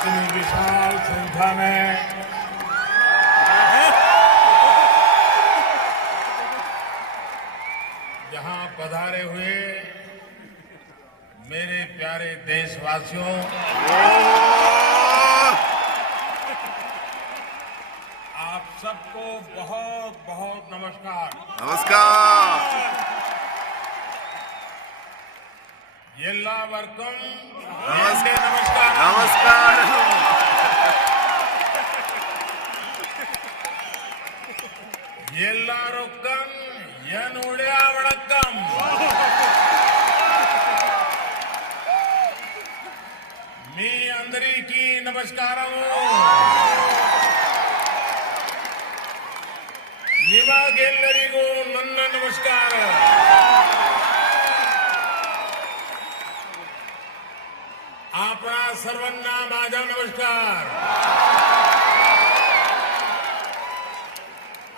इतनी विशाल संख्या में यहां पधारे हुए मेरे प्यारे देशवासियों, आप सबको बहुत बहुत नमस्कार। नमस्कार। येल्लावर्कम। नमस्कार। नमस्कार। येल्लारुक्कम यनुड्या वणक्कम। मी अंदरिकी नमस्कारमु। ನಿಮಗೆಲ್ಲರಿಗೂ ನನ್ನ ನಮಸ್ಕಾರ। આપણા સર્વના माझा નમસ્કાર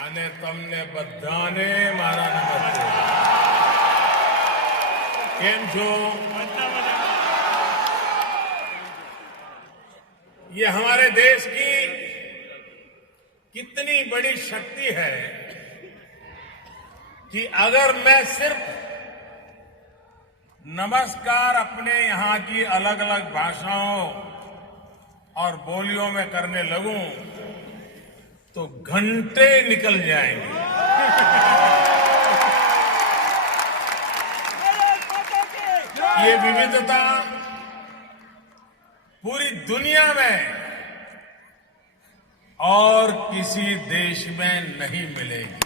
અને તમને બધાને મારા નમસ્તે। કેમ છો? ये हमारे देश की कितनी बड़ी शक्ति है कि अगर मैं सिर्फ नमस्कार अपने यहां की अलग अलग भाषाओं और बोलियों में करने लगूं तो घंटे निकल जाएंगे। ये विविधता पूरी दुनिया में और किसी देश में नहीं मिलेगी।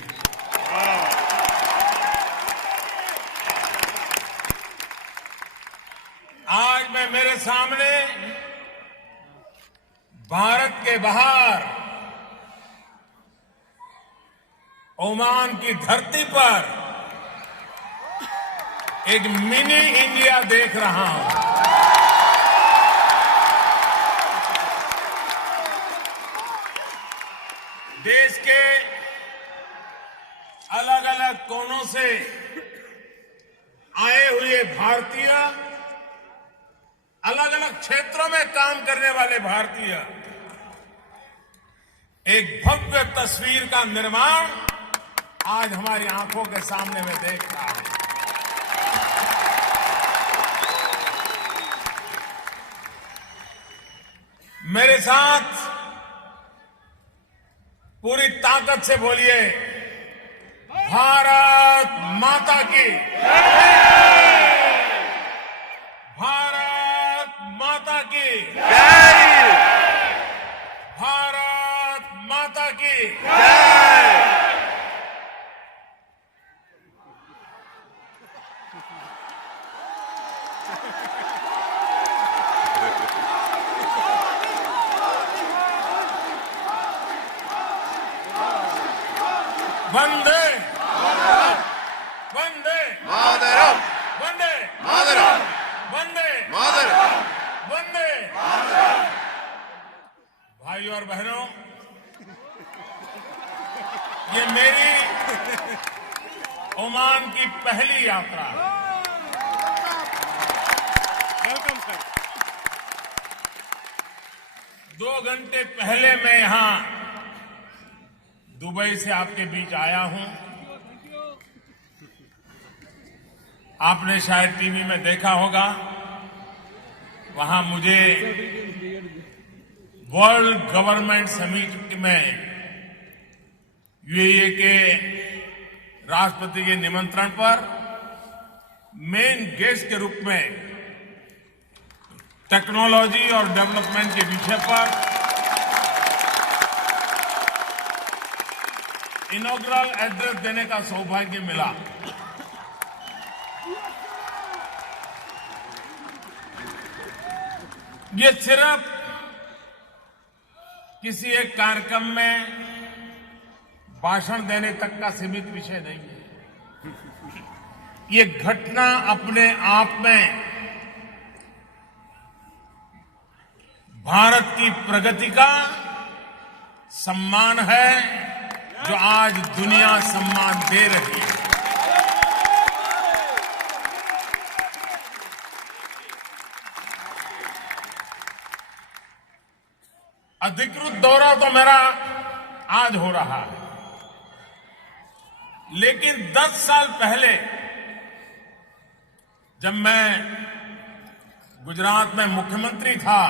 आज मैं मेरे सामने भारत के बाहर ओमान की धरती पर एक मिनी इंडिया देख रहा हूं। देश के अलग अलग कोनों से आए हुए भारतीय, अलग अलग क्षेत्रों में काम करने वाले भारतीय एक भव्य तस्वीर का निर्माण आज हमारी आंखों के सामने में देख रहा हूं। मेरे साथ पूरी ताकत से बोलिए, भारत माता की। भारत माता की। भारत माता की। वंदे वंदे मातरम। वंदे मातरम। वंदे मातरम। वंदे। भाइयों और बहनों, ये मेरी ओमान की पहली यात्रा है। Welcome sir. 2 घंटे पहले मैं यहां दुबई से आपके बीच आया हूं। आपने शायद टीवी में देखा होगा, वहां मुझे वर्ल्ड गवर्नमेंट समिट में यूएई के राष्ट्रपति के निमंत्रण पर मेन गेस्ट के रूप में टेक्नोलॉजी और डेवलपमेंट के विषय पर इनॉग्रल एड्रेस देने का सौभाग्य मिला। ये सिर्फ किसी एक कार्यक्रम में भाषण देने तक का सीमित विषय नहीं है। ये घटना अपने आप में भारत की प्रगति का सम्मान है, जो आज दुनिया सम्मान दे रही है। अधिकृत दौरा तो मेरा आज हो रहा है, लेकिन 10 साल पहले जब मैं गुजरात में मुख्यमंत्री था,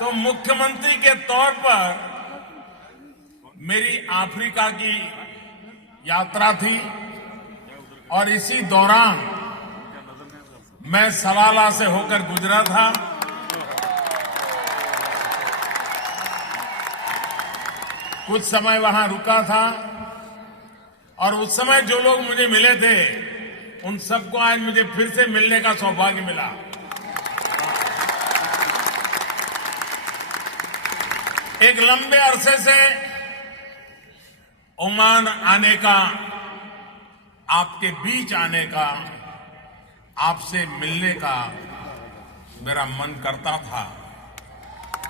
तो मुख्यमंत्री के तौर पर मेरी अफ्रीका की यात्रा थी और इसी दौरान मैं सलाला से होकर गुजरा था। कुछ समय वहां रुका था और उस समय जो लोग मुझे मिले थे उन सबको आज मुझे फिर से मिलने का सौभाग्य मिला। एक लंबे अरसे से ओमान आने का, आपके बीच आने का, आपसे मिलने का मेरा मन करता था,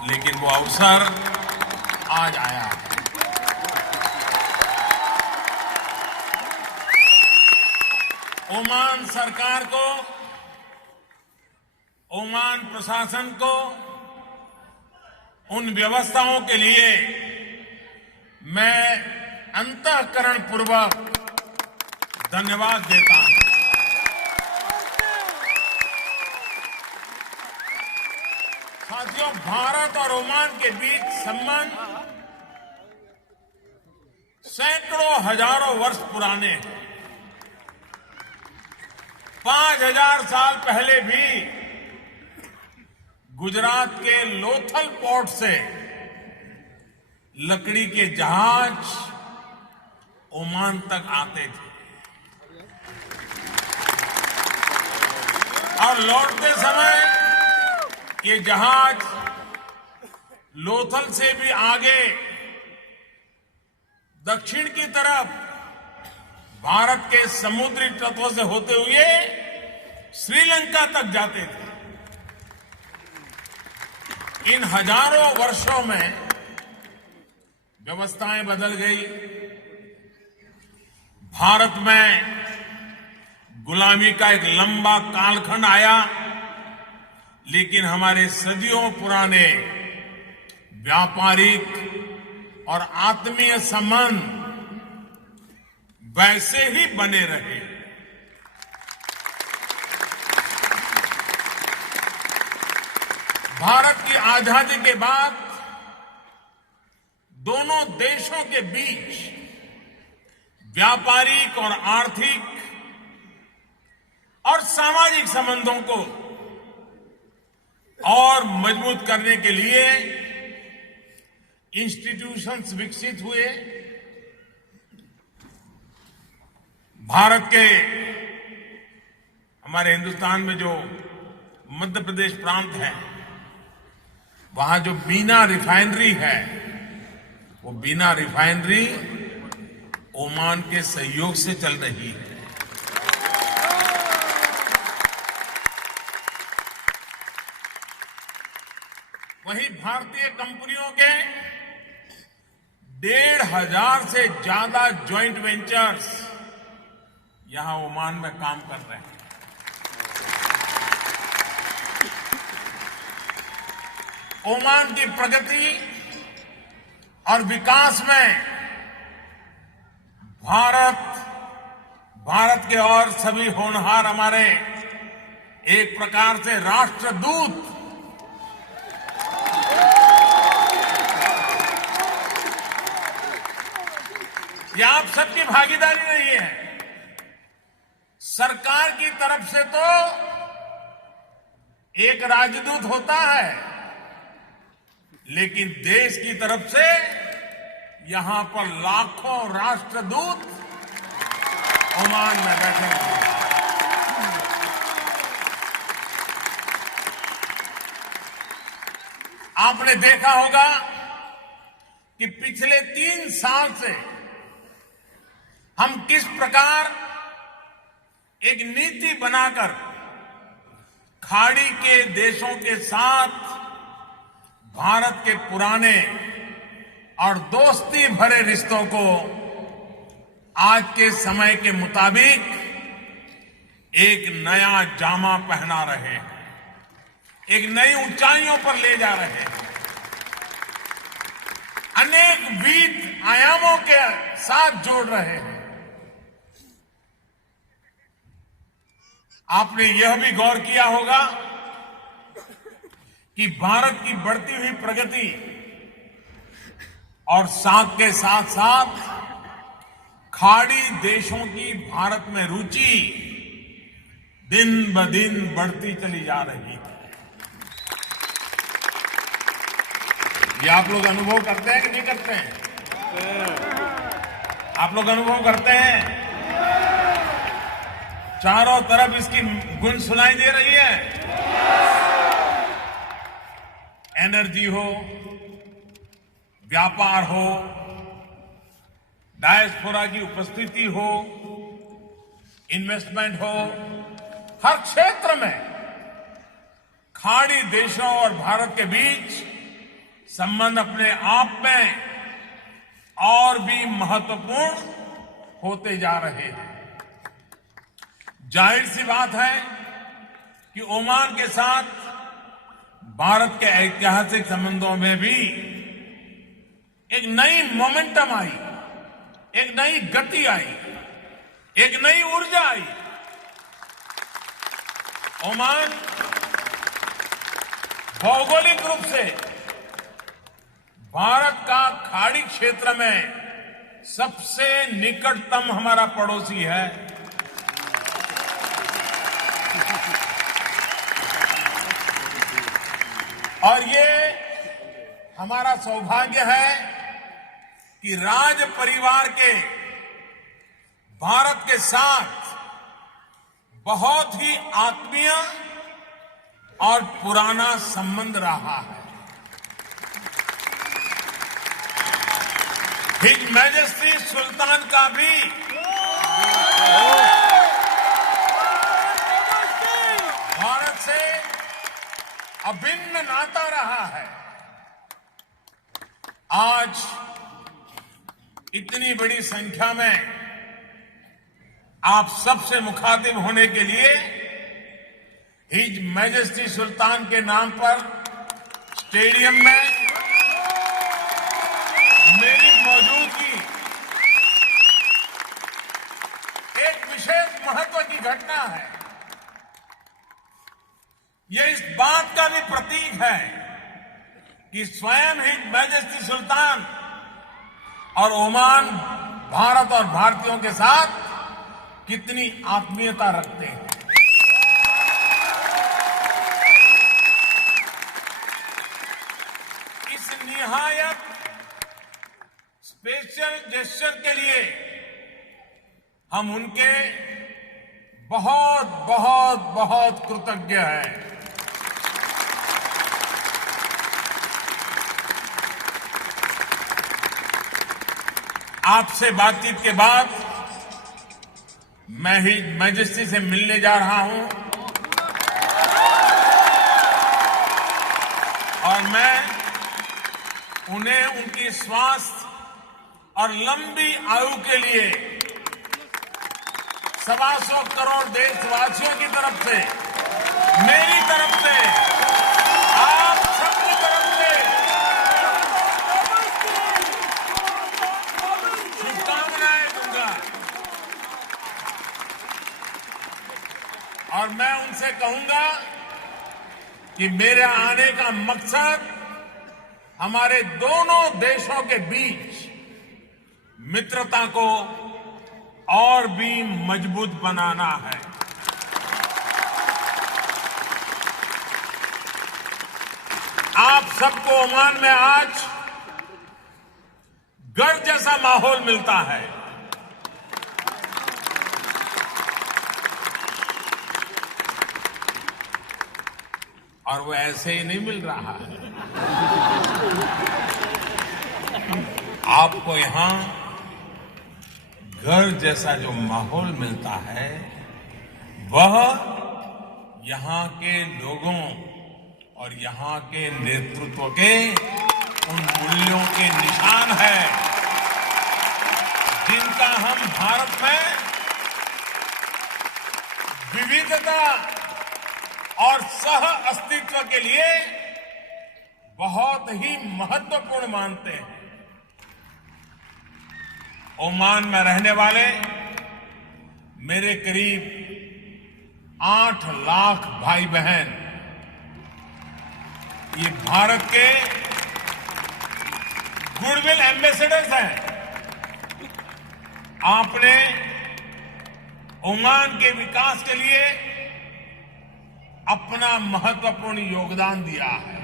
लेकिन वो अवसर आज आया। ओमान सरकार को, ओमान प्रशासन को, उन व्यवस्थाओं के लिए मैं अंतःकरणपूर्वक धन्यवाद देता हूं। साथियों, भारत और ओमान के बीच संबंध सैकड़ों हजारों वर्ष पुराने हैं। 5000 साल पहले भी गुजरात के लोथल पोर्ट से लकड़ी के जहाज ओमान तक आते थे और लौटते समय ये जहाज लोथल से भी आगे दक्षिण की तरफ भारत के समुद्री तटों से होते हुए श्रीलंका तक जाते थे। इन हजारों वर्षों में व्यवस्थाएं बदल गई। भारत में गुलामी का एक लंबा कालखंड आया, लेकिन हमारे सदियों पुराने व्यापारिक और आत्मीय संबंध वैसे ही बने रहे। भारत की आजादी के बाद दोनों देशों के बीच व्यापारिक और आर्थिक और सामाजिक संबंधों को और मजबूत करने के लिए इंस्टीट्यूशंस विकसित हुए। भारत के, हमारे हिंदुस्तान में जो मध्य प्रदेश प्रांत है, वहां जो बीना रिफाइनरी है, वो बीना रिफाइनरी ओमान के सहयोग से चल रही है। वहीं भारतीय कंपनियों के 1500 से ज्यादा ज्वाइंट वेंचर्स यहां ओमान में काम कर रहे हैं। ओमान की प्रगति और विकास में भारत के और सभी होनहार हमारे एक प्रकार से राष्ट्रदूत ये आप सबकी भागीदारी नहीं है। सरकार की तरफ से तो एक राजदूत होता है, लेकिन देश की तरफ से यहां पर लाखों राष्ट्रदूत ओमान में बैठे हैं। आपने देखा होगा कि पिछले 3 साल से हम किस प्रकार एक नीति बनाकर खाड़ी के देशों के साथ भारत के पुराने और दोस्ती भरे रिश्तों को आज के समय के मुताबिक एक नया जामा पहना रहे हैं, एक नई ऊंचाइयों पर ले जा रहे हैं, अनेक विविध आयामों के साथ जोड़ रहे हैं। आपने यह भी गौर किया होगा कि भारत की बढ़ती हुई प्रगति और साथ के साथ साथ खाड़ी देशों की भारत में रुचि दिन ब दिन बढ़ती चली जा रही है। ये आप लोग अनुभव करते हैं कि नहीं करते हैं? आप लोग अनुभव करते हैं? चारों तरफ इसकी गुंज सुनाई दे रही है। एनर्जी हो, व्यापार हो, डायस्पोरा की उपस्थिति हो, इन्वेस्टमेंट हो, हर क्षेत्र में खाड़ी देशों और भारत के बीच संबंध अपने आप में और भी महत्वपूर्ण होते जा रहे हैं। जाहिर सी बात है कि ओमान के साथ भारत के ऐतिहासिक संबंधों में भी एक नई मोमेंटम आई, एक नई गति आई, एक नई ऊर्जा आई। ओमान भौगोलिक रूप से भारत का खाड़ी क्षेत्र में सबसे निकटतम हमारा पड़ोसी है। और ये हमारा सौभाग्य है कि राज परिवार के भारत के साथ बहुत ही आत्मीय और पुराना संबंध रहा है। हिज मैजेस्टी सुल्तान का भी भारत से अभिन्न नाता रहा है। आज इतनी बड़ी संख्या में आप सबसे मुखातिब होने के लिए हिज मैजेस्टी सुल्तान के नाम पर स्टेडियम में मेरी मौजूदगी एक विशेष महत्व की घटना है। यह इस बात का भी प्रतीक है कि स्वयं हिज मैजेस्टी सुल्तान और ओमान भारत और भारतीयों के साथ कितनी आत्मीयता रखते हैं। इस निहायत स्पेशल जेस्चर के लिए हम उनके बहुत बहुत बहुत कृतज्ञ हैं। आपसे बातचीत के बाद मैं हिज मैजेस्टी से मिलने जा रहा हूं और मैं उन्हें उनकी स्वास्थ्य और लंबी आयु के लिए 125 करोड़ देशवासियों की तरफ से, मेरी तरफ से, आप सबकी तरफ से शुभकामनाएं दूंगा। और मैं उनसे कहूंगा कि मेरे आने का मकसद हमारे दोनों देशों के बीच मित्रता को और भी मजबूत बनाना है। आप सबको ओमान में आज घर जैसा माहौल मिलता है। और वो ऐसे ही नहीं मिल रहा है। आपको यहां घर जैसा जो माहौल मिलता है वह यहां के लोगों और यहां के नेतृत्व के उन मूल्यों के निशान है जिनका हम भारत में विविधता और सह अस्तित्व के लिए बहुत ही महत्वपूर्ण मानते हैं। ओमान में रहने वाले मेरे करीब 8 लाख भाई बहन ये भारत के गुडविल एम्बेसडर्स हैं। आपने ओमान के विकास के लिए अपना महत्वपूर्ण योगदान दिया है,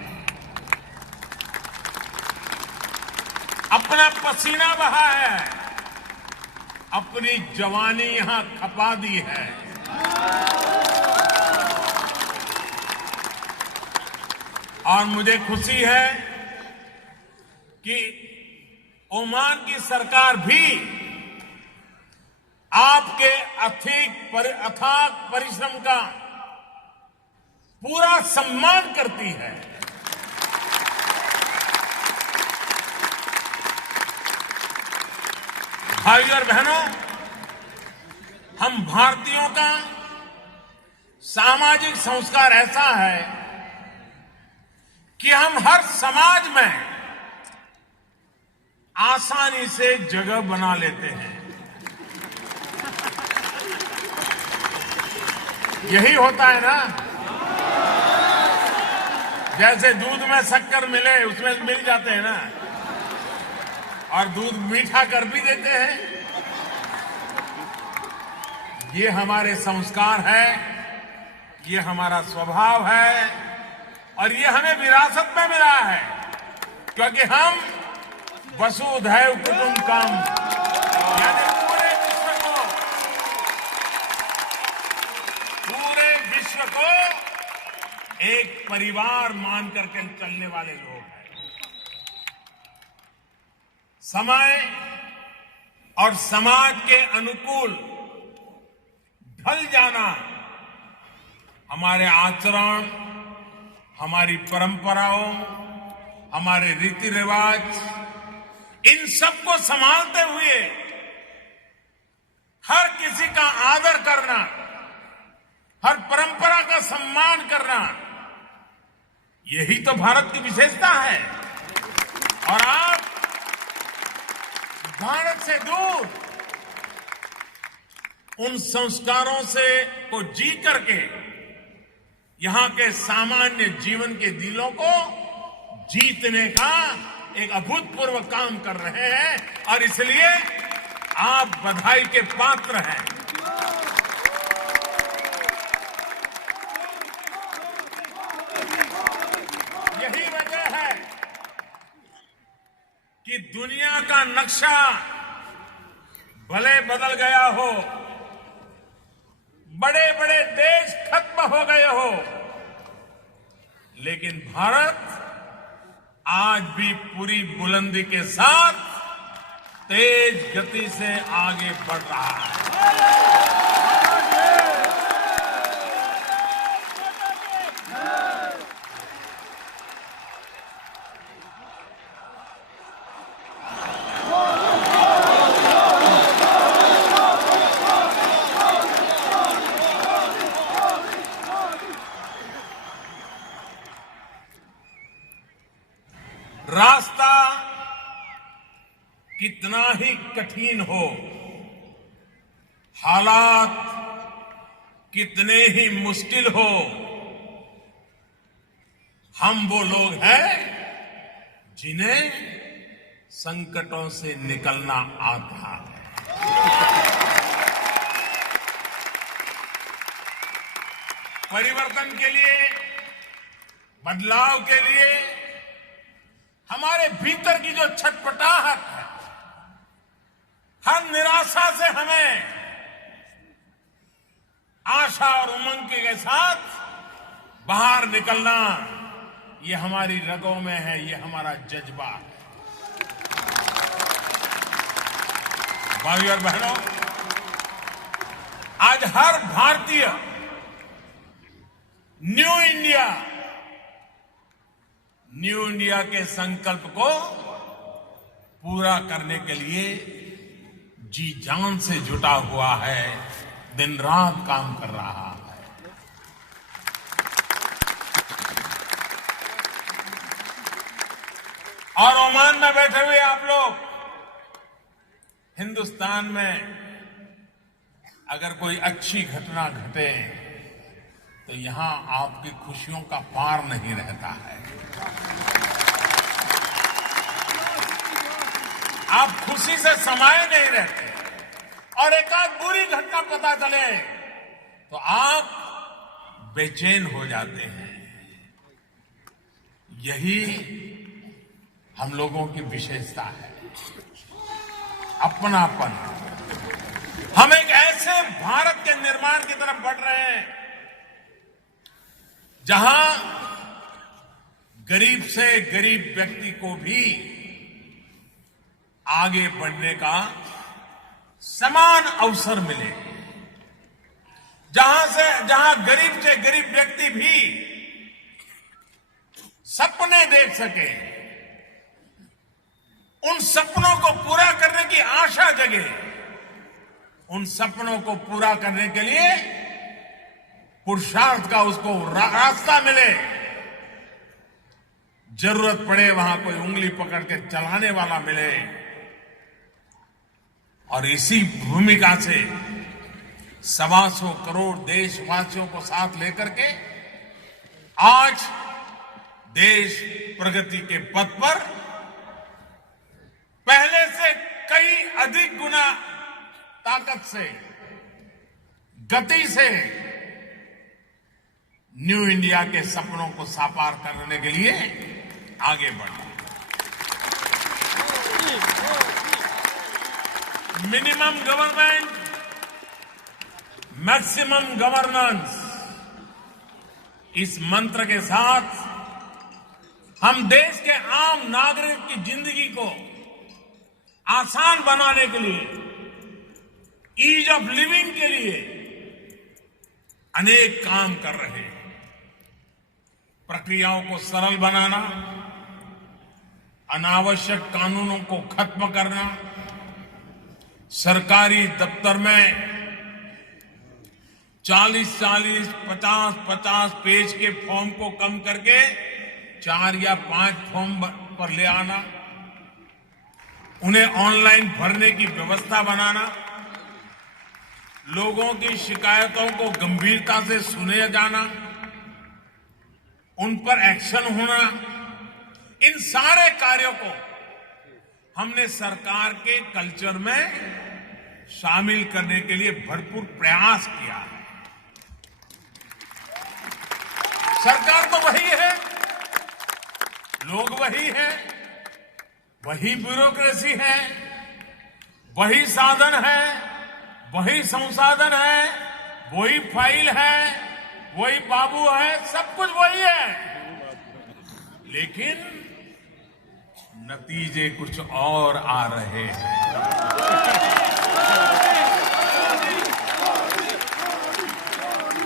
अपना पसीना बहा है, अपनी जवानी यहां खपा दी है। और मुझे खुशी है कि ओमान की सरकार भी आपके अथाक परिश्रम का पूरा सम्मान करती है। भाइयों और बहनों, हम भारतीयों का सामाजिक संस्कार ऐसा है कि हम हर समाज में आसानी से जगह बना लेते हैं। यही होता है ना, जैसे दूध में शक्कर मिले उसमें मिल जाते हैं ना, और दूध मीठा कर भी देते हैं। ये हमारे संस्कार है, ये हमारा स्वभाव है, और ये हमें विरासत में मिला है, क्योंकि हम वसुधैव कुटुंबकम यानी पूरे विश्व को एक परिवार मान करके चलने वाले लोग हैं। समय और समाज के अनुकूल ढल जाना हमारे आचरण, हमारी परंपराओं, हमारे रीति रिवाज, इन सबको संभालते हुए हर किसी का आदर करना, हर परंपरा का सम्मान करना, यही तो भारत की विशेषता है। और आप भारत से दूर उन संस्कारों से को जी करके यहां के सामान्य जीवन के दिलों को जीतने का एक अभूतपूर्व काम कर रहे हैं, और इसलिए आप बधाई के पात्र हैं। यही वजह है कि दुनिया का नक्शा भले बदल गया हो, बड़े बड़े देश खत्म हो गए हो, लेकिन भारत आज भी पूरी बुलंदी के साथ तेज गति से आगे बढ़ रहा है। रास्ता कितना ही कठिन हो, हालात कितने ही मुश्किल हो, हम वो लोग हैं जिन्हें संकटों से निकलना आता है। परिवर्तन के लिए, बदलाव के लिए हमारे भीतर की जो छटपटाहट है, हर निराशा से हमें आशा और उमंग के साथ बाहर निकलना, ये हमारी रगों में है, ये हमारा जज्बा है। भाइयों और बहनों, आज हर भारतीय न्यू इंडिया के संकल्प को पूरा करने के लिए जी जान से जुटा हुआ है, दिन रात काम कर रहा है। और ओमान में बैठे हुए आप लोग, हिंदुस्तान में अगर कोई अच्छी घटना घटे तो यहां आपकी खुशियों का पार नहीं रहता है। आप खुशी से समाये नहीं रहते, और एक आध बुरी घटना पता चले तो आप बेचैन हो जाते हैं। यही हम लोगों की विशेषता है, अपनापन। हम एक ऐसे भारत के निर्माण की तरफ बढ़ रहे हैं जहां गरीब से गरीब व्यक्ति को भी आगे बढ़ने का समान अवसर मिले, जहां गरीब से गरीब व्यक्ति भी सपने देख सके, उन सपनों को पूरा करने की आशा जगे, उन सपनों को पूरा करने के लिए पुरुषार्थ का उसको रास्ता मिले। जरूरत पड़े वहां कोई उंगली पकड़ के चलाने वाला मिले। और इसी भूमिका से 125 करोड़ देशवासियों को साथ लेकर के आज देश प्रगति के पथ पर पहले से कई अधिक गुना ताकत से, गति से न्यू इंडिया के सपनों को साकार करने के लिए आगे बढ़ा। मिनिमम गवर्नमेंट, मैक्सिमम गवर्नेंस, इस मंत्र के साथ हम देश के आम नागरिक की जिंदगी को आसान बनाने के लिए, ईज ऑफ लिविंग के लिए अनेक काम कर रहे हैं। प्रक्रियाओं को सरल बनाना, अनावश्यक कानूनों को खत्म करना, सरकारी दफ्तर में 40-40, 50-50 पेज के फॉर्म को कम करके 4 या 5 फॉर्म पर ले आना, उन्हें ऑनलाइन भरने की व्यवस्था बनाना, लोगों की शिकायतों को गंभीरता से सुने जाना, उन पर एक्शन होना, इन सारे कार्यों को हमने सरकार के कल्चर में शामिल करने के लिए भरपूर प्रयास किया है। सरकार तो वही है, लोग वही हैं, वही ब्यूरोक्रेसी है, वही साधन है, वही संसाधन है, वही फाइल है, वही बाबू है, सब कुछ वही है, लेकिन नतीजे कुछ और आ रहे हैं।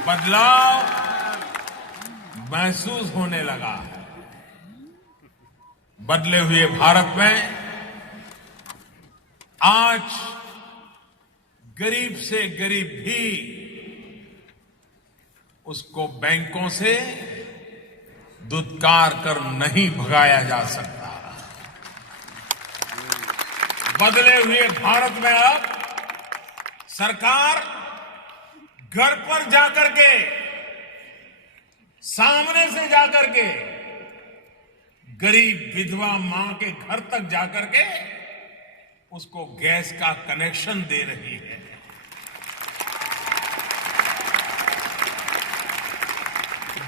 बदलाव महसूस होने लगा है। बदले हुए भारत में आज गरीब से गरीब भी उसको बैंकों से दुत्कार कर नहीं भगाया जा सकता। बदले हुए भारत में अब सरकार घर पर जाकर के, सामने से जाकर के, गरीब विधवा मां के घर तक जाकर के उसको गैस का कनेक्शन दे रही है।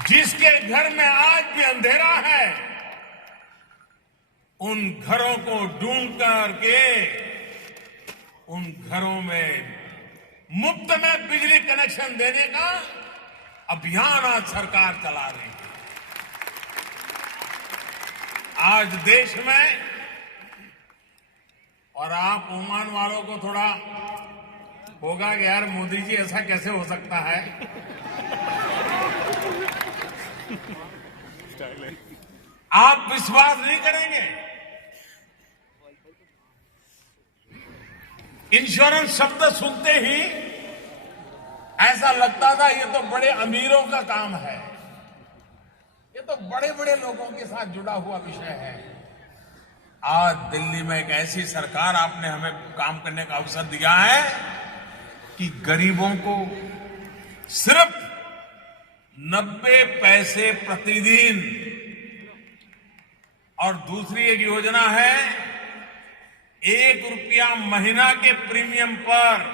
जिसके घर में आज भी अंधेरा है, उन घरों को ढूंढ करके उन घरों में मुफ्त में बिजली कनेक्शन देने का अभियान आज सरकार चला रही है। आज देश में, और आप ओमान वालों को थोड़ा होगा कि यार मोदी जी ऐसा कैसे हो सकता है, आप विश्वास नहीं करेंगे। इंश्योरेंस शब्द सुनते ही ऐसा लगता था ये तो बड़े अमीरों का काम है, ये तो बड़े बड़े लोगों के साथ जुड़ा हुआ विषय है। आज दिल्ली में एक ऐसी सरकार आपने हमें काम करने का अवसर दिया है कि गरीबों को सिर्फ 90 पैसे प्रतिदिन और दूसरी एक योजना है 1 रुपया महीना के प्रीमियम पर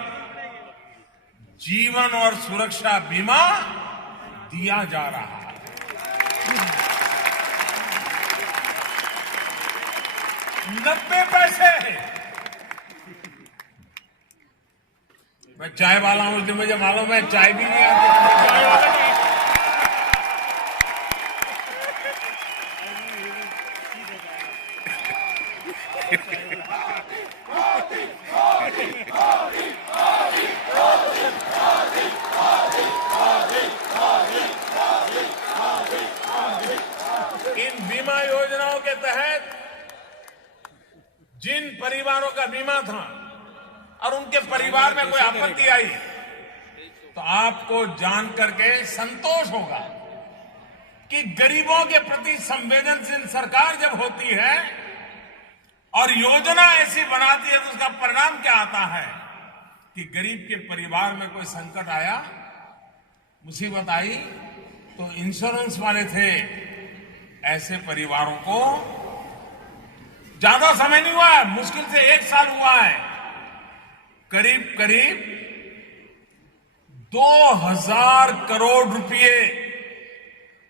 जीवन और सुरक्षा बीमा दिया जा रहा है। 90 पैसे। मैं चाय वाला हूं, इसलिए मुझे मालूम है चाय भी नहीं आती। चाय वाला नहीं। इन बीमा योजनाओं के तहत जिन परिवारों का बीमा था और उनके परिवार में कोई आपत्ति आई तो आपको जान करके संतोष होगा कि गरीबों के प्रति संवेदनशील सरकार जब होती है और योजना ऐसी बनाती है तो उसका परिणाम क्या आता है कि गरीब के परिवार में कोई संकट आया, मुसीबत आई तो इंश्योरेंस वाले थे ऐसे परिवारों को ज्यादा समय नहीं हुआ है, मुश्किल से 1 साल हुआ है, करीब करीब 2000 करोड़ रुपए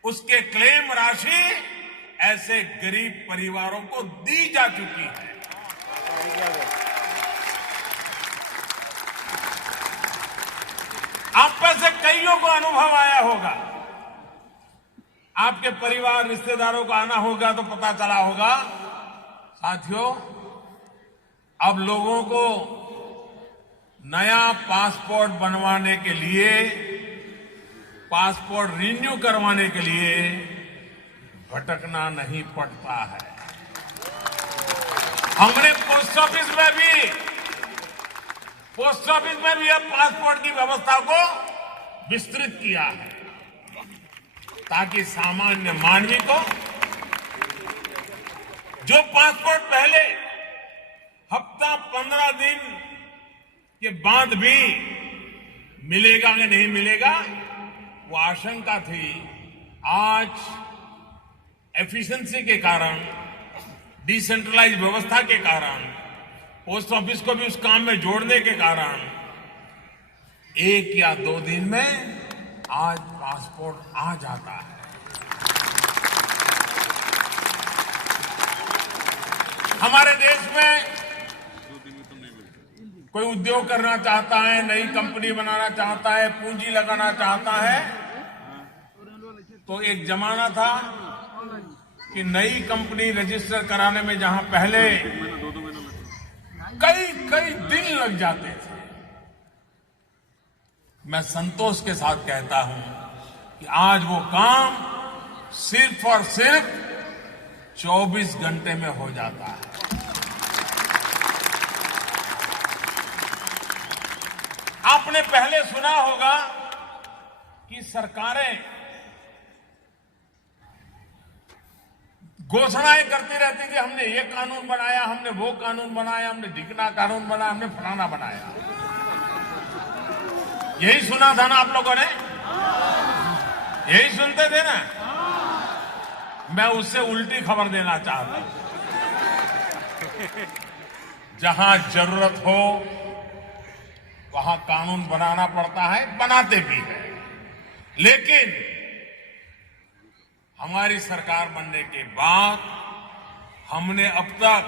उसके क्लेम राशि ऐसे गरीब परिवारों को दी जा चुकी है। आप में से कईयों को अनुभव आया होगा, आपके परिवार रिश्तेदारों को आना होगा तो पता चला होगा। साथियों, अब लोगों को नया पासपोर्ट बनवाने के लिए, पासपोर्ट रिन्यू करवाने के लिए भटकना नहीं पड़ता है। हमने पोस्ट ऑफिस में भी अब पासपोर्ट की व्यवस्था को विस्तृत किया है ताकि सामान्य मानवी को जो पासपोर्ट पहले हफ्ता 15 दिन के बाद भी मिलेगा कि नहीं मिलेगा वो आशंका थी, आज एफिशिएंसी के कारण, डिसेंट्रलाइज व्यवस्था के कारण, पोस्ट ऑफिस को भी उस काम में जोड़ने के कारण 1 या 2 दिन में आज पासपोर्ट आ जाता है। हमारे देश में कोई उद्योग करना चाहता है, नई कंपनी बनाना चाहता है, पूंजी लगाना चाहता है, तो एक जमाना था कि नई कंपनी रजिस्टर कराने में जहां पहले कई दिन लग जाते थे, मैं संतोष के साथ कहता हूं कि आज वो काम सिर्फ और सिर्फ 24 घंटे में हो जाता है। आपने पहले सुना होगा कि सरकारें घोषणाएं करती रहती थी, हमने ये कानून बनाया, हमने वो कानून बनाया, हमने ढिकना कानून बनाया, हमने फलाना बनाया। यही सुना था ना आप लोगों ने? यही सुनते थे ना? मैं उससे उल्टी खबर देना चाहता हूं। जहां जरूरत हो वहां कानून बनाना पड़ता है, बनाते भी हैं, लेकिन हमारी सरकार बनने के बाद हमने अब तक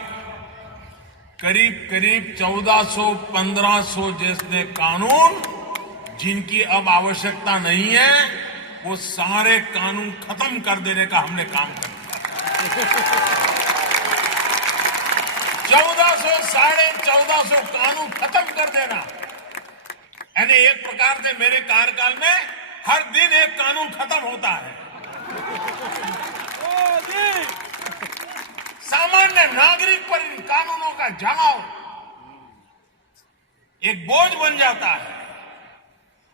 करीब 1400-1500 जैसे कानून जिनकी अब आवश्यकता नहीं है वो सारे कानून खत्म कर देने का हमने काम कर दिया। 1400 कानून खत्म कर देना, यानी एक प्रकार से मेरे कार्यकाल में हर दिन एक कानून खत्म होता है। सामान्य नागरिक पर इन कानूनों का जमाव एक बोझ बन जाता है,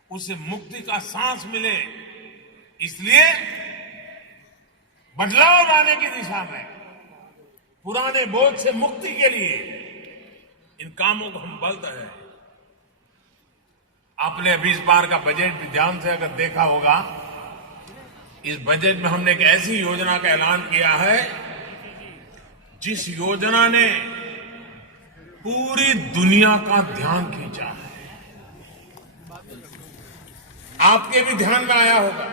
उसे मुक्ति का सांस मिले, इसलिए बदलाव लाने की दिशा में पुराने बोझ से मुक्ति के लिए इन कामों को हम बल दे रहे हैं। आपने अभी इस बार का बजट भी ध्यान से अगर देखा होगा, इस बजट में हमने एक ऐसी योजना का ऐलान किया है जिस योजना ने पूरी दुनिया का ध्यान खींचा है। आपके भी ध्यान में आया होगा।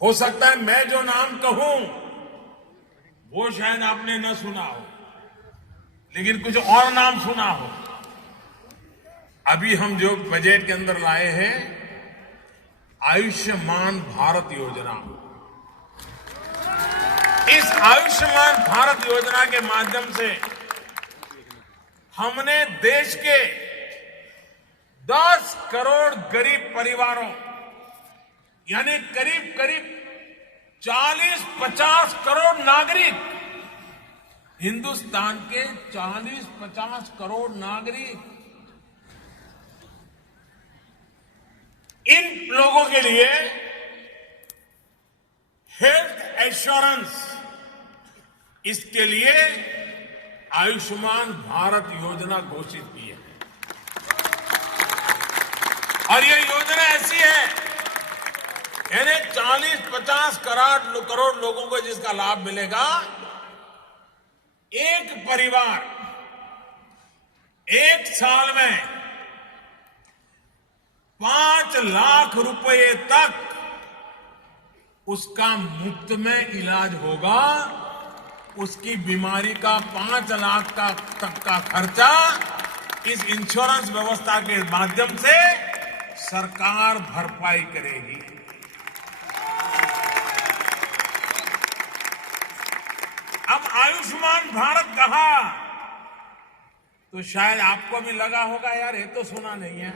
हो सकता है मैं जो नाम कहूं वो शायद आपने न सुना हो, लेकिन कुछ और नाम सुना हो। अभी हम जो बजट के अंदर लाए हैं, आयुष्मान भारत योजना। इस आयुष्मान भारत योजना के माध्यम से हमने देश के 10 करोड़ गरीब परिवारों, यानी करीब करीब 40-50 करोड़ नागरिक, हिंदुस्तान के 40-50 करोड़ नागरिक, इन लोगों के लिए हेल्थ एश्योरेंस, इसके लिए आयुष्मान भारत योजना घोषित की है। और ये योजना ऐसी है, यानी 40-50 करोड़ लोगों को जिसका लाभ मिलेगा। एक परिवार एक साल में 5 लाख रुपए तक उसका मुफ्त में इलाज होगा। उसकी बीमारी का 5 लाख तक का खर्चा इस इंश्योरेंस व्यवस्था के माध्यम से सरकार भरपाई करेगी। अब आयुष्मान भारत कहा तो शायद आपको भी लगा होगा यार ये तो सुना नहीं है,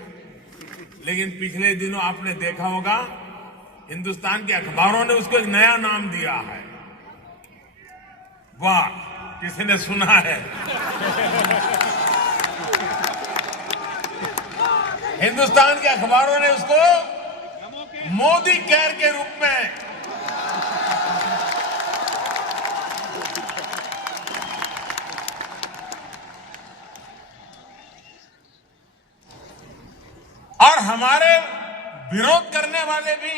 लेकिन पिछले दिनों आपने देखा होगा हिंदुस्तान के अखबारों ने उसको एक नया नाम दिया है। वाह, किसी ने सुना है? हिंदुस्तान के अखबारों ने उसको मोदी केयर के रूप में और हमारे विरोध करने वाले भी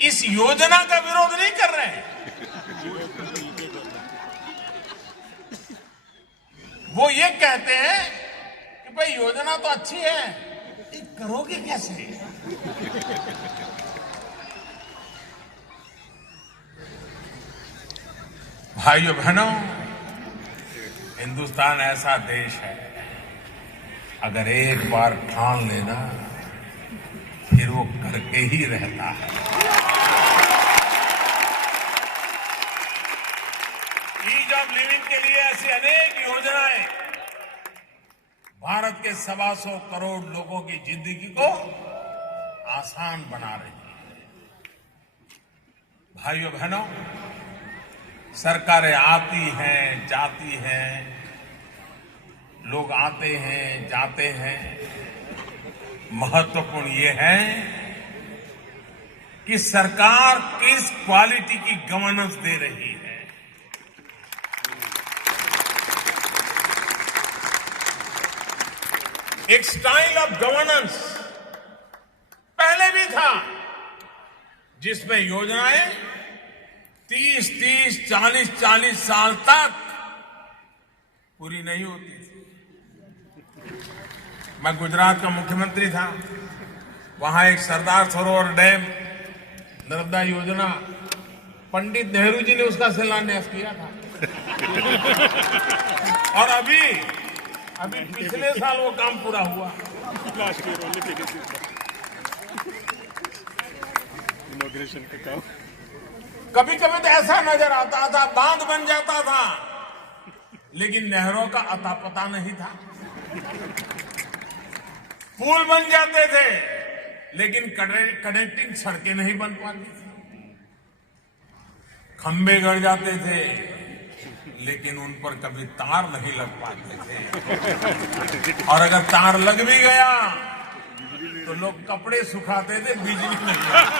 इस योजना का विरोध नहीं कर रहे हैं। वो ये कहते हैं कि भाई योजना तो अच्छी है, ये करोगे कैसे? भाइयों बहनों, हिंदुस्तान ऐसा देश है, अगर एक बार ठान लेना फिर वो करके ही रहता है। ईज ऑफ लिविंग के लिए ऐसी अनेक योजनाएं भारत के 125 करोड़ लोगों की जिंदगी को आसान बना रही है। भाइयों बहनों, सरकारें आती हैं जाती हैं, लोग आते हैं जाते हैं। महत्वपूर्ण ये है कि सरकार किस क्वालिटी की गवर्नेंस दे रही है। एक स्टाइल ऑफ गवर्नेंस पहले भी था जिसमें योजनाएं 30-30, 40-40 साल तक पूरी नहीं होती थी। मैं गुजरात का मुख्यमंत्री था, वहां एक सरदार सरोवर डैम नर्मदा योजना, पंडित नेहरू जी ने उसका शिलान्यास किया था। और अभी पिछले साल वो काम पूरा हुआ। इनॉग्रेशन का काम कभी कभी तो ऐसा नजर आता था बांध बन जाता था, लेकिन नहरों का अता पता नहीं था। पुल बन जाते थे, लेकिन कनेक्टिंग सड़कें नहीं बन पाती थी। खंभे गड़ जाते थे, लेकिन उन पर कभी तार नहीं लग पाते थे। और अगर तार लग भी गया तो लोग कपड़े सुखाते थे, बिजली नहीं आती।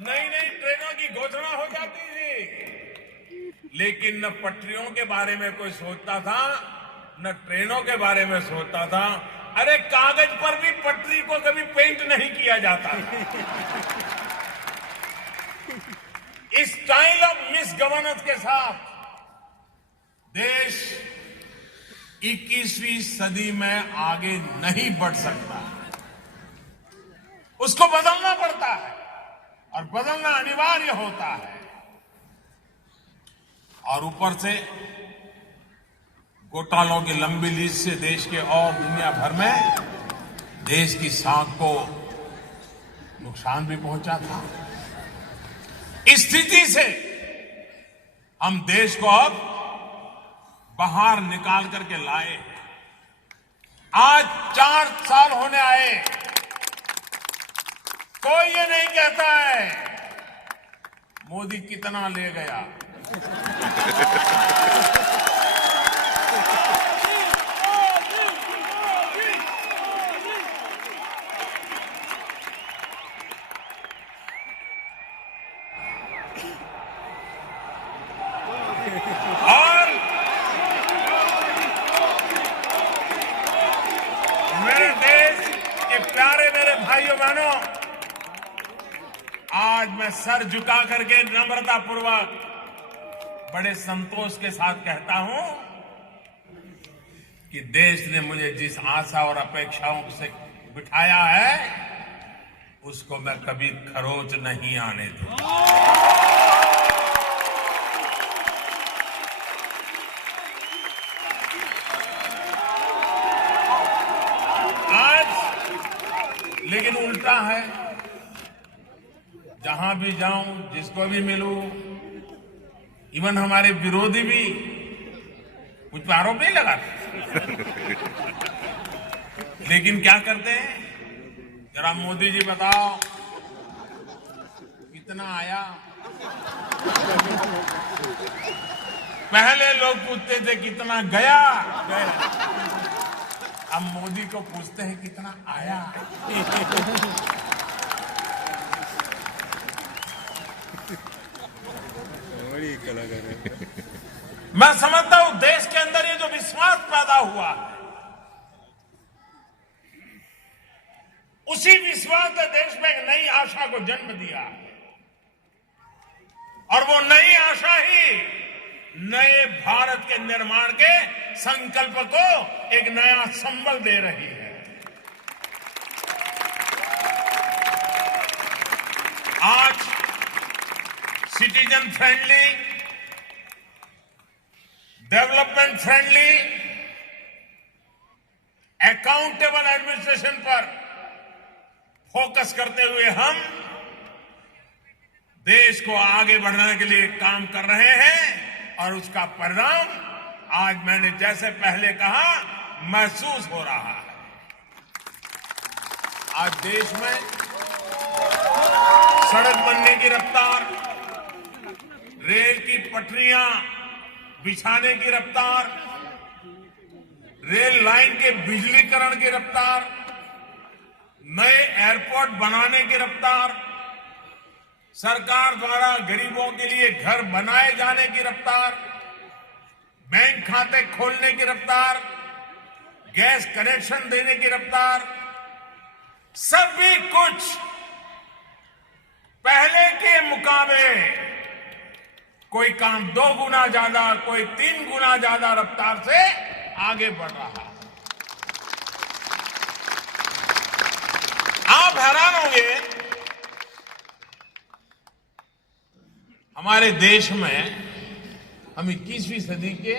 नई नई ट्रेनों की घोषणा हो जाती थी, लेकिन न पटरियों के बारे में कोई सोचता था, न ट्रेनों के बारे में सोचता था। अरे कागज पर भी पटरी को कभी पेंट नहीं किया जाता था। इस स्टाइल ऑफ मिस गवर्नेंस के साथ देश 21वीं सदी में आगे नहीं बढ़ सकता। उसको बदलना पड़ता है और बदलना अनिवार्य होता है। और ऊपर से घोटालों की लंबी लिस्ट से देश के और दुनिया भर में देश की साख को नुकसान भी पहुंचा था। इस स्थिति से हम देश को अब बाहर निकाल करके लाए। आज 4 साल होने आए, कोई ये नहीं कहता है मोदी कितना ले गया। और मेरे देश के प्यारे मेरे भाइयों बहनों, आज मैं सर झुका करके नम्रतापूर्वक बड़े संतोष के साथ कहता हूं कि देश ने मुझे जिस आशा और अपेक्षाओं से बिठाया है उसको मैं कभी खरोच नहीं आने दूंगा। लेकिन उल्टा है, जहां भी जाऊं, जिसको भी मिलूं, इवन हमारे विरोधी भी कुछ पर आरोप नहीं लगाते। लेकिन क्या करते हैं, जरा मोदी जी बताओ कितना आया। पहले लोग पूछते थे कितना गया, अब मोदी को पूछते हैं कितना आया। मैं समझता हूं देश के अंदर ये जो विश्वास पैदा हुआ है, उसी विश्वास ने देश में एक नई आशा को जन्म दिया और वो नई आशा ही नए भारत के निर्माण के संकल्प को एक नया संबल दे रही है। आज citizen friendly, development friendly, accountable administration पर फोकस करते हुए हम देश को आगे बढ़ाने के लिए काम कर रहे हैं और उसका परिणाम आज मैंने जैसे पहले कहा महसूस हो रहा है। आज देश में सड़क बनने की रफ्तार, रेल की पटरियां बिछाने की रफ्तार, रेल लाइन के बिजलीकरण की रफ्तार, नए एयरपोर्ट बनाने की रफ्तार, सरकार द्वारा गरीबों के लिए घर बनाए जाने की रफ्तार, बैंक खाते खोलने की रफ्तार, गैस कनेक्शन देने की रफ्तार, सभी कुछ पहले के मुकाबले कोई काम 2 गुना ज्यादा, कोई 3 गुना ज्यादा रफ्तार से आगे बढ़ रहा है। आप हैरान होंगे, हमारे देश में हम 21वीं सदी के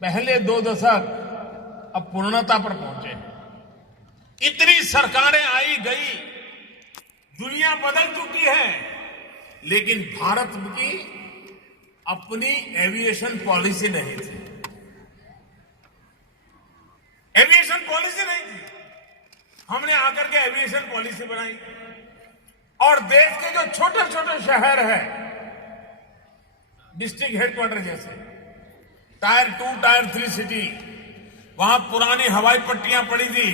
पहले 2 दशक अब पूर्णता पर पहुंचे हैं। इतनी सरकारें आई गई, दुनिया बदल चुकी है, लेकिन भारत की अपनी एविएशन पॉलिसी नहीं थी। एविएशन पॉलिसी नहीं थी, हमने आकर के एविएशन पॉलिसी बनाई और देश के जो छोटे छोटे शहर हैं, डिस्ट्रिक्ट हेडक्वार्टर जैसे टायर 2, टायर 3 सिटी, वहां पुरानी हवाई पट्टियां पड़ी थी,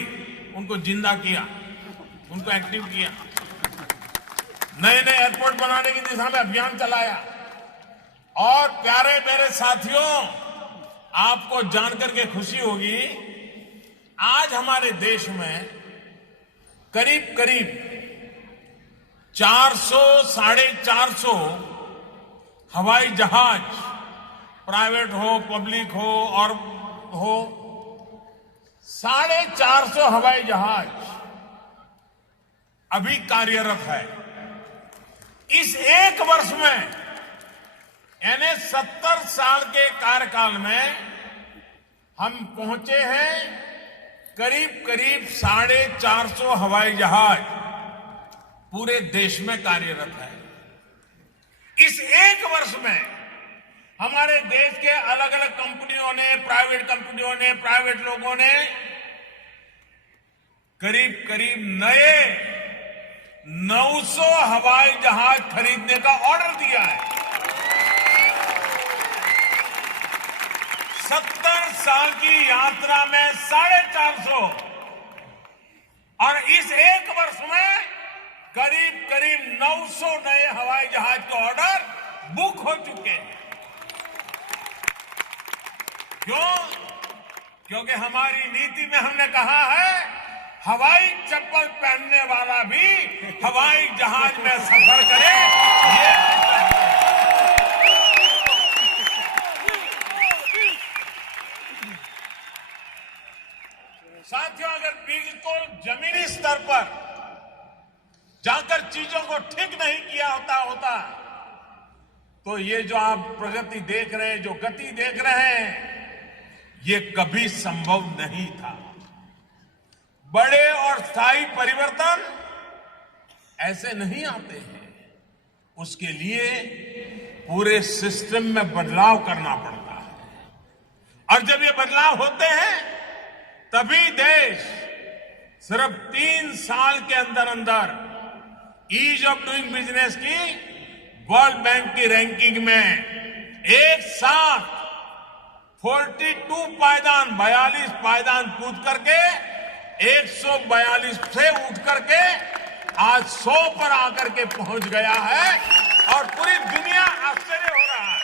उनको जिंदा किया, उनको एक्टिव किया। नए नए एयरपोर्ट बनाने की दिशा में अभियान चलाया। और प्यारे मेरे साथियों, आपको जानकर के खुशी होगी, आज हमारे देश में करीब करीब 400 450 हवाई जहाज, प्राइवेट हो, पब्लिक हो और हो, 450 हवाई जहाज अभी कार्यरत है। इस एक वर्ष में यानी 70 साल के कार्यकाल में हम पहुंचे हैं करीब करीब 450 हवाई जहाज पूरे देश में कार्यरत है। इस एक वर्ष में हमारे देश के अलग अलग कंपनियों ने, प्राइवेट लोगों ने करीब करीब नए 900 हवाई जहाज खरीदने का ऑर्डर दिया है। 70 साल की यात्रा में 450 और इस एक वर्ष में करीब करीब 900 नए हवाई जहाज के ऑर्डर बुक हो चुके हैं। क्यों? क्योंकि हमारी नीति में हमने कहा है हवाई चप्पल पहनने वाला भी हवाई जहाज में सफर करे। साथियों, अगर बिल्कुल जमीनी स्तर पर जाकर चीजों को ठीक नहीं किया होता तो ये जो आप प्रगति देख रहे हैं, जो गति देख रहे हैं, ये कभी संभव नहीं था। बड़े और स्थायी परिवर्तन ऐसे नहीं आते हैं। उसके लिए पूरे सिस्टम में बदलाव करना पड़ता है और जब ये बदलाव होते हैं तभी देश सिर्फ 3 साल के अंदर अंदर ईज ऑफ डूइंग बिजनेस की वर्ल्ड बैंक की रैंकिंग में एक साथ 42 पायदान कूद करके 142 से उठ करके आज 100 पर आकर के पहुंच गया है और पूरी दुनिया आश्चर्य हो रहा है।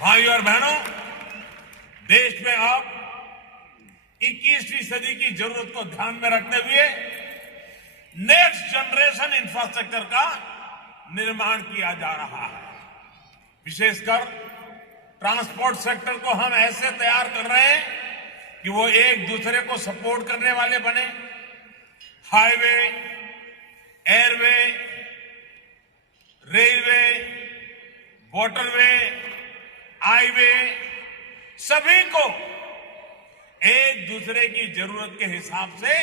भाइयों और बहनों, देश में अब 21वीं सदी की जरूरत को ध्यान में रखते हुए नेक्स्ट जनरेशन इंफ्रास्ट्रक्चर का निर्माण किया जा रहा है। विशेषकर ट्रांसपोर्ट सेक्टर को हम ऐसे तैयार कर रहे हैं कि वो एक दूसरे को सपोर्ट करने वाले बने। Highway, airway, railway, waterway, highway, सभी को एक दूसरे की जरूरत के हिसाब से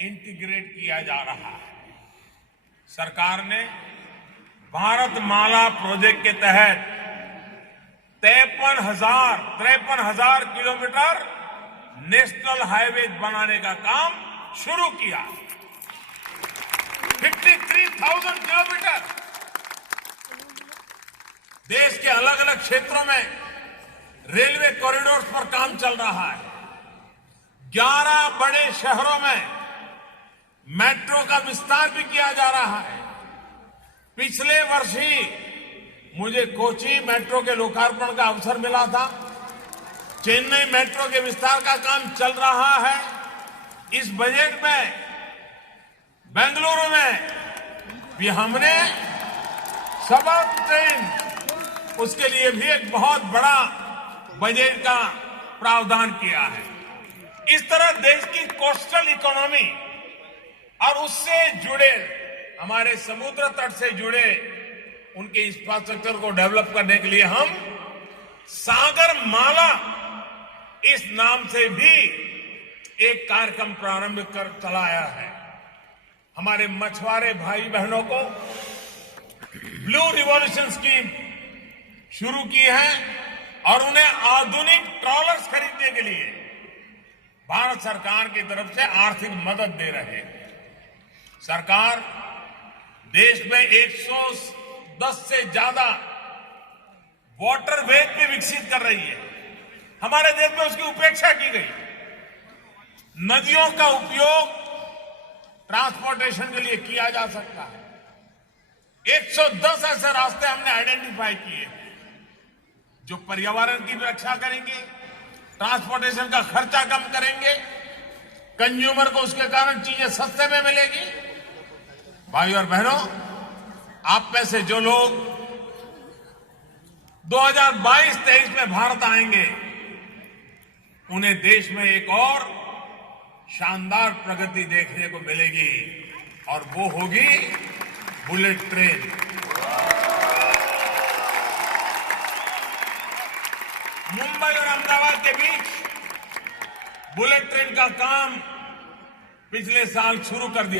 इंटीग्रेट किया जा रहा है। सरकार ने भारतमाला प्रोजेक्ट के तहत 53,000 किलोमीटर नेशनल हाईवे बनाने का काम शुरू किया। 53,000 किलोमीटर देश के अलग अलग क्षेत्रों में रेलवे कॉरिडोर्स पर काम चल रहा है। 11 बड़े शहरों में मेट्रो का विस्तार भी किया जा रहा है। पिछले वर्ष ही मुझे कोची मेट्रो के लोकार्पण का अवसर मिला था। चेन्नई मेट्रो के विस्तार का काम चल रहा है। इस बजट में बेंगलुरु में भी हमने सबअर्ब ट्रेन, उसके लिए भी एक बहुत बड़ा बजट का प्रावधान किया है। इस तरह देश की कोस्टल इकोनॉमी और उससे जुड़े हमारे समुद्र तट से जुड़े उनके इंफ्रास्ट्रक्चर को डेवलप करने के लिए हम सागर माला इस नाम से भी एक कार्यक्रम प्रारंभ कर चलाया है। हमारे मछुआरे भाई बहनों को ब्लू रिवॉल्यूशन स्कीम शुरू की है और उन्हें आधुनिक ट्रॉलर्स खरीदने के लिए भारत सरकार की तरफ से आर्थिक मदद दे रहे हैं। सरकार देश में 110 से ज्यादा वाटरवेज भी विकसित कर रही है। हमारे देश में उसकी उपेक्षा की गई। नदियों का उपयोग ट्रांसपोर्टेशन के लिए किया जा सकता है। 110 ऐसे रास्ते हमने आइडेंटिफाई किए जो पर्यावरण की रक्षा करेंगे, ट्रांसपोर्टेशन का खर्चा कम करेंगे, कंज्यूमर को उसके कारण चीजें सस्ते में मिलेगी। भाइयों और बहनों, आप में से जो लोग 2022-23 में भारत आएंगे, उन्हें देश में एक और शानदार प्रगति देखने को मिलेगी और वो होगी बुलेट ट्रेन। मुंबई और अहमदाबाद के बीच बुलेट ट्रेन का काम पिछले साल शुरू कर दिया।